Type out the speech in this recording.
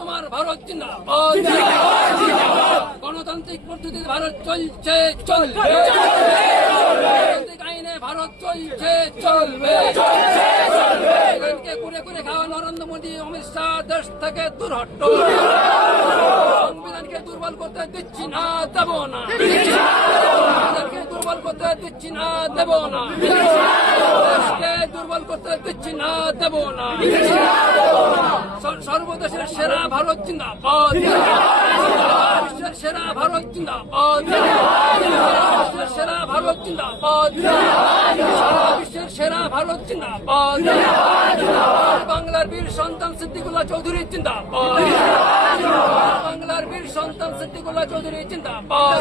তোমার ভারত জিন্দাবাদ, গণতান্ত্রিক পদ্ধতিতে ভারত চলছে চলবে, গণতান্ত্রিক আইনে ভারত চলছে চলবে, ঘুরে ঘুরে খাওয়া নরেন্দ্র মোদী অমিত শাহ দেশ থেকে দূর হট, সংবিধানকে দুর্বল করতে দিচ্ছি না, দেব না, সংবিধানকে দুর্বল করতে দিচ্ছি না, দেব না, দেশকে দুর্বল করতে দিচ্ছি না, দেব না, সর্বদেশের সেরা ভারত জিন্দাবাদ, বিশ্বের সেরা ভারত জিন্দাবাদ, বিশ্বের সেরা ভারত জিন্দাবাদ, সারা বিশ্বের সেরা ভারত জিন্দাবাদ, বাংলার বীর সন্তান সিদ্দিকুল্লাহ চৌধুরী জিন্দাবাদ, বাংলার বীর সন্তান সিদ্দিকুল্লাহ চৌধুরী জিন্দাবাদ।